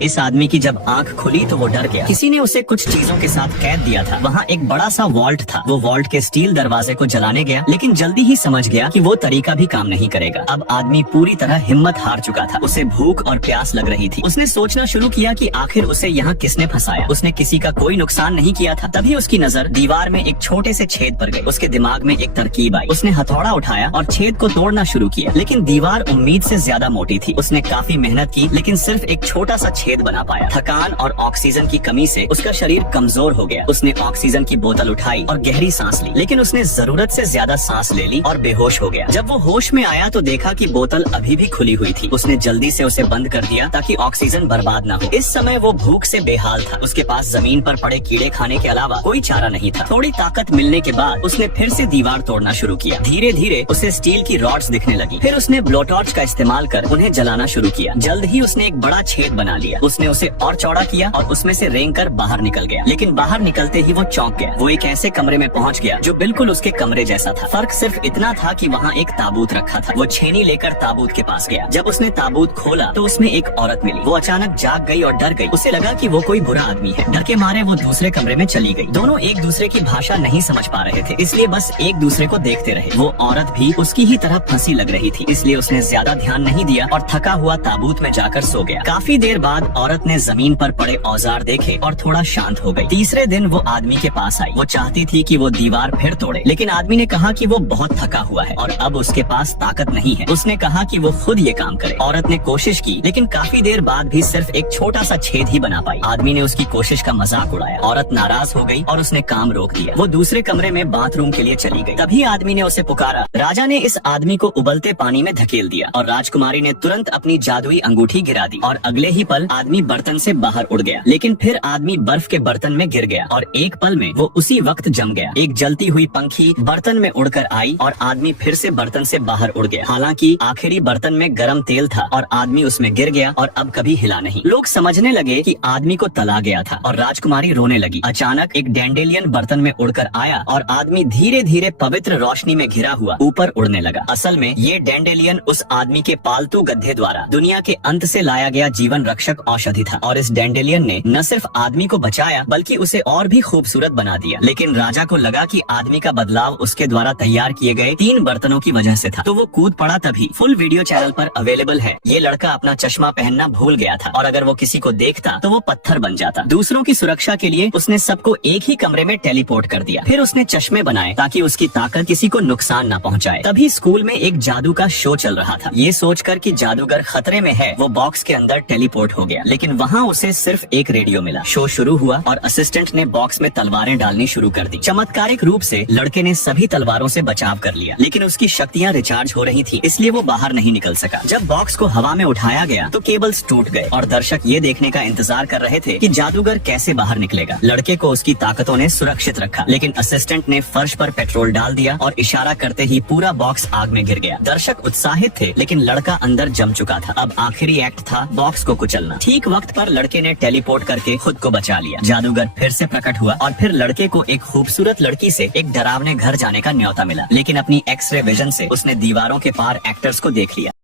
इस आदमी की जब आंख खुली तो वो डर गया। किसी ने उसे कुछ चीजों के साथ कैद दिया था। वहाँ एक बड़ा सा वॉल्ट था। वो वॉल्ट के स्टील दरवाजे को जलाने गया, लेकिन जल्दी ही समझ गया कि वो तरीका भी काम नहीं करेगा। अब आदमी पूरी तरह हिम्मत हार चुका था। उसे भूख और प्यास लग रही थी। उसने सोचना शुरू किया कि आखिर उसे यहाँ किसने फंसाया। उसने किसी का कोई नुकसान नहीं किया था। तभी उसकी नजर दीवार में एक छोटे से छेद पर गई। उसके दिमाग में एक तरकीब आई। उसने हथौड़ा उठाया और छेद को तोड़ना शुरू किया, लेकिन दीवार उम्मीद से ज्यादा मोटी थी। उसने काफी मेहनत की, लेकिन सिर्फ एक छोटा सा छेद बना पाया। थकान और ऑक्सीजन की कमी से उसका शरीर कमजोर हो गया। उसने ऑक्सीजन की बोतल उठाई और गहरी सांस ली, लेकिन उसने जरूरत से ज्यादा सांस ले ली और बेहोश हो गया। जब वो होश में आया तो देखा कि बोतल अभी भी खुली हुई थी। उसने जल्दी से उसे बंद कर दिया ताकि ऑक्सीजन बर्बाद न हो। इस समय वो भूख से बेहाल था। उसके पास जमीन पर पड़े कीड़े खाने के अलावा कोई चारा नहीं था। थोड़ी ताकत मिलने के बाद उसने फिर से दीवार तोड़ना शुरू किया। धीरे धीरे उसे स्टील की रॉड्स दिखने लगी। फिर उसने ब्लो टॉर्च का इस्तेमाल कर उन्हें जलाना शुरू किया। जल्द ही उसने एक बड़ा छेद बना लिया। उसने उसे और चौड़ा किया और उसमें से रेंग कर बाहर निकल गया। लेकिन बाहर निकलते ही वो चौंक गया। वो एक ऐसे कमरे में पहुंच गया जो बिल्कुल उसके कमरे जैसा था। फर्क सिर्फ इतना था कि वहाँ एक ताबूत रखा था। वो छेनी लेकर ताबूत के पास गया। जब उसने ताबूत खोला तो उसमें एक औरत मिली। वो अचानक जाग गई और डर गई। उसे लगा कि वो कोई बुरा आदमी है। डर के मारे वो दूसरे कमरे में चली गई। दोनों एक दूसरे की भाषा नहीं समझ पा रहे थे, इसलिए बस एक दूसरे को देखते रहे। वो औरत भी उसकी ही तरह फंसी लग रही थी, इसलिए उसने ज्यादा ध्यान नहीं दिया और थका हुआ ताबूत में जाकर सो गया। काफी देर बाद औरत ने जमीन पर पड़े औजार देखे और थोड़ा शांत हो गई। तीसरे दिन वो आदमी के पास आई। वो चाहती थी कि वो दीवार फिर तोड़े, लेकिन आदमी ने कहा कि वो बहुत थका हुआ है और अब उसके पास ताकत नहीं है। उसने कहा कि वो खुद ये काम करे। औरत ने कोशिश की, लेकिन काफी देर बाद भी सिर्फ एक छोटा सा छेद ही बना पाई। आदमी ने उसकी कोशिश का मजाक उड़ाया। औरत नाराज हो गई और उसने काम रोक दिया। वो दूसरे कमरे में बाथरूम के लिए चली गई। तभी आदमी ने उसे पुकारा। राजा ने इस आदमी को उबलते पानी में धकेल दिया और राजकुमारी ने तुरंत अपनी जादुई अंगूठी गिरा दी और अगले ही पल आदमी बर्तन से बाहर उड़ गया। लेकिन फिर आदमी बर्फ के बर्तन में गिर गया और एक पल में वो उसी वक्त जम गया। एक जलती हुई पंखी बर्तन में उड़कर आई और आदमी फिर से बर्तन से बाहर उड़ गया। हालांकि आखिरी बर्तन में गर्म तेल था और आदमी उसमें गिर गया और अब कभी हिला नहीं। लोग समझने लगे कि आदमी को तला गया था और राजकुमारी रोने लगी। अचानक एक डैंडेलियन बर्तन में उड़कर आया और आदमी धीरे धीरे पवित्र रोशनी में घिरा हुआ ऊपर उड़ने लगा। असल में ये डैंडेलियन उस आदमी के पालतू गधे द्वारा दुनिया के अंत से लाया गया जीवन रक्षक औषधि था और इस डैंडेलियन ने न सिर्फ आदमी को बचाया बल्कि उसे और भी खूबसूरत बना दिया। लेकिन राजा को लगा कि आदमी का बदलाव उसके द्वारा तैयार किए गए 3 बर्तनों की वजह से था, तो वो कूद पड़ा। तभी फुल वीडियो चैनल पर अवेलेबल है। ये लड़का अपना चश्मा पहनना भूल गया था और अगर वो किसी को देखता तो वो पत्थर बन जाता। दूसरों की सुरक्षा के लिए उसने सबको एक ही कमरे में टेलीपोर्ट कर दिया। फिर उसने चश्मे बनाए ताकि उसकी ताकत किसी को नुकसान न पहुंचाए। तभी स्कूल में एक जादू का शो चल रहा था। ये सोचकर कि जादूगर खतरे में है, वो बॉक्स के अंदर टेलीपोर्ट हो गया, लेकिन वहाँ उसे सिर्फ एक रेडियो मिला। शो शुरू हुआ और असिस्टेंट ने बॉक्स में तलवारें डालनी शुरू कर दी। चमत्कारिक रूप से लड़के ने सभी तलवारों से बचाव कर लिया, लेकिन उसकी शक्तियाँ रिचार्ज हो रही थी, इसलिए वो बाहर नहीं निकल सका। जब बॉक्स को हवा में उठाया गया तो केबल्स टूट गए और दर्शक ये देखने का इंतजार कर रहे थे कि जादूगर कैसे बाहर निकलेगा। लड़के को उसकी ताकतों ने सुरक्षित रखा, लेकिन असिस्टेंट ने फर्श पर पेट्रोल डाल दिया और इशारा करते ही पूरा बॉक्स आग में गिर गया। दर्शक उत्साहित थे, लेकिन लड़का अंदर जम चुका था। अब आखिरी एक्ट था बॉक्स को कुचलना। ठीक वक्त पर लड़के ने टेलीपोर्ट करके खुद को बचा लिया। जादूगर फिर से प्रकट हुआ और फिर लड़के को एक खूबसूरत लड़की से एक डरावने घर जाने का न्योता मिला, लेकिन अपनी एक्सरे विजन से उसने दीवारों के पार एक्टर्स को देख लिया।